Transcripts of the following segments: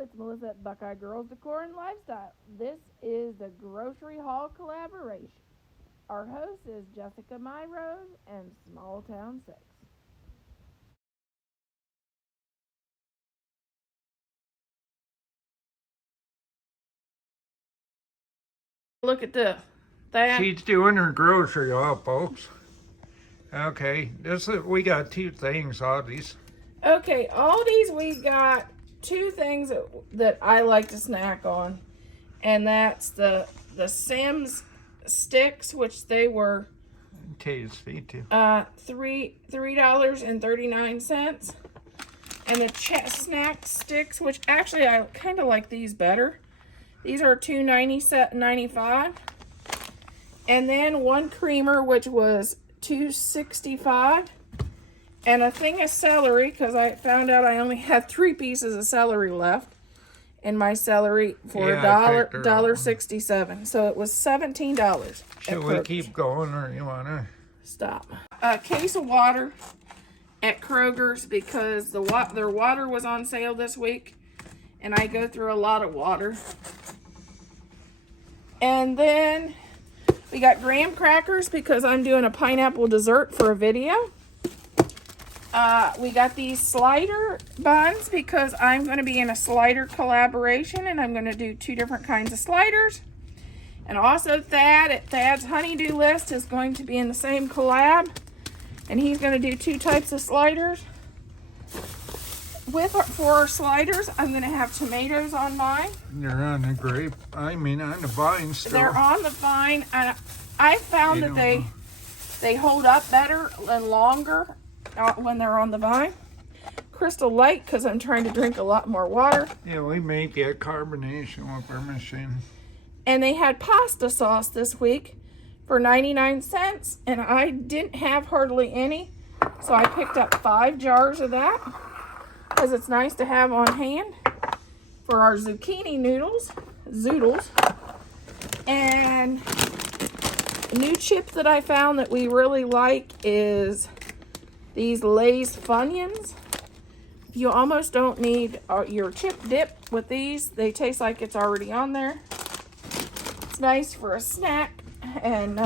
it's Melissa at Buckeye Girls Decor and Lifestyle. This is the Grocery Haul collaboration. Our host is Jessica Myrose and Small Town 6. Look at this. She's doing her grocery haul, folks. Okay, we got two things, Aldi's. Okay, Aldi's, we got two things that I like to snack on. And that's the Sam's sticks, which they were tasty too. $3.39. And the snack sticks, which actually I kind of like these better. These are $2.95. And then one creamer, which was $2.65. And a thing of celery, because I found out I only had 3 pieces of celery left in my celery for $1.67. So it was $17. Should we keep going, or you want to stop? A case of water at Krogers, because their water was on sale this week, and I go through a lot of water. And then we got graham crackers, because I'm doing a pineapple dessert for a video. We got these slider buns, because I'm going to be in a slider collaboration, and I'm going to do 2 different kinds of sliders. And also Thad at Thad's Honeydew List is going to be in the same collab, and he's going to do 2 types of sliders. For our sliders, I'm going to have tomatoes on mine. They're on the on the vine still. They're on the vine, and I found that they hold up better and longer when they're on the vine. Crystal Light, because I'm trying to drink a lot more water. Yeah, we make that carbonation with our machine. And they had pasta sauce this week for 99 cents, and I didn't have hardly any, so I picked up 5 jars of that, because it's nice to have on hand for our zucchini zoodles. And a new chip that I found that we really like is these Lay's Funyuns. You almost don't need your chip dip with these. They taste like it's already on there. It's nice for a snack. And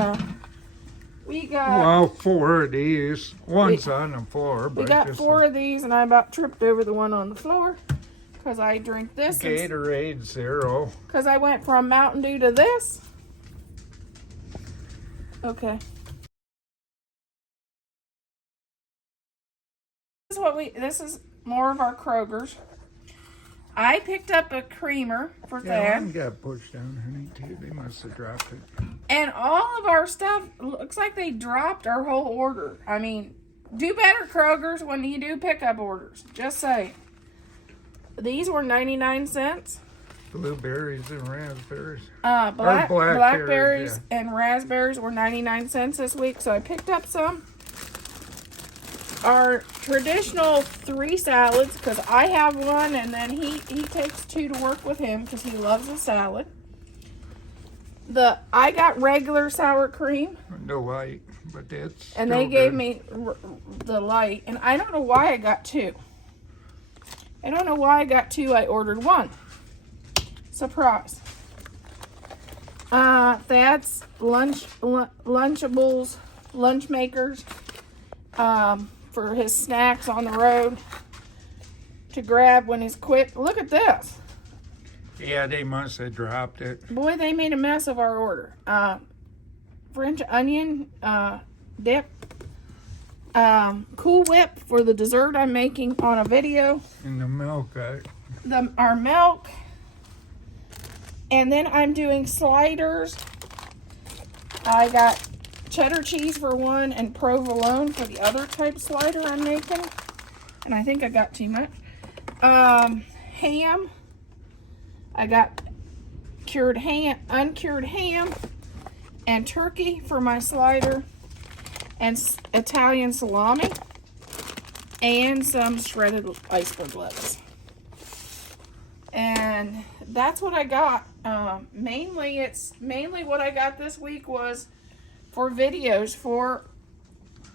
we got 4 of these. One's on the floor. We got 4 of these, and I about tripped over the one on the floor because I drink this. Gatorade Zero. Because I went from Mountain Dew to this. Okay. This is more of our Krogers. I picked up a creamer for Thad. One got pushed down, honey, too. They must have dropped it. And all of our stuff, looks like they dropped our whole order. I mean, do better, Krogers, when you do pickup orders. Just say. These were 99 cents. Blueberries and raspberries. Blackberries and raspberries were 99 cents this week, so I picked up some. Our traditional 3 salads, because I have one, and then he takes 2 to work with him because he loves a salad. I got regular sour cream. No light, but that's and they gave me the light, and I don't know why I got 2. I don't know why I got 2. I ordered 1. Surprise. That's Lunchables, lunch makers. For his snacks on the road to grab when he's quick. Look at this. Yeah, they must have dropped it. Boy, they made a mess of our order. French onion dip. Cool Whip for the dessert I'm making on a video. And the milk. Our milk. And then I'm doing sliders. I got cheddar cheese for one and provolone for the other type slider I'm making. And I think I got too much. Ham. I got uncured ham and turkey for my slider, and Italian salami, and some shredded iceberg lettuce. And that's what I got. Mainly what I got this week was for videos for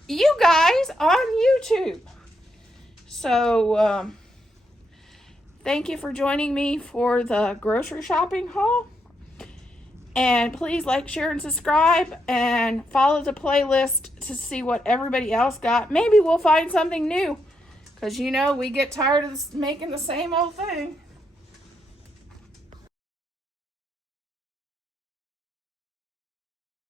you guys on YouTube. So Thank you for joining me for the grocery shopping haul. And please like, share, and subscribe, and follow the playlist to see what everybody else got. Maybe we'll find something new, because you know we get tired of making the same old thing.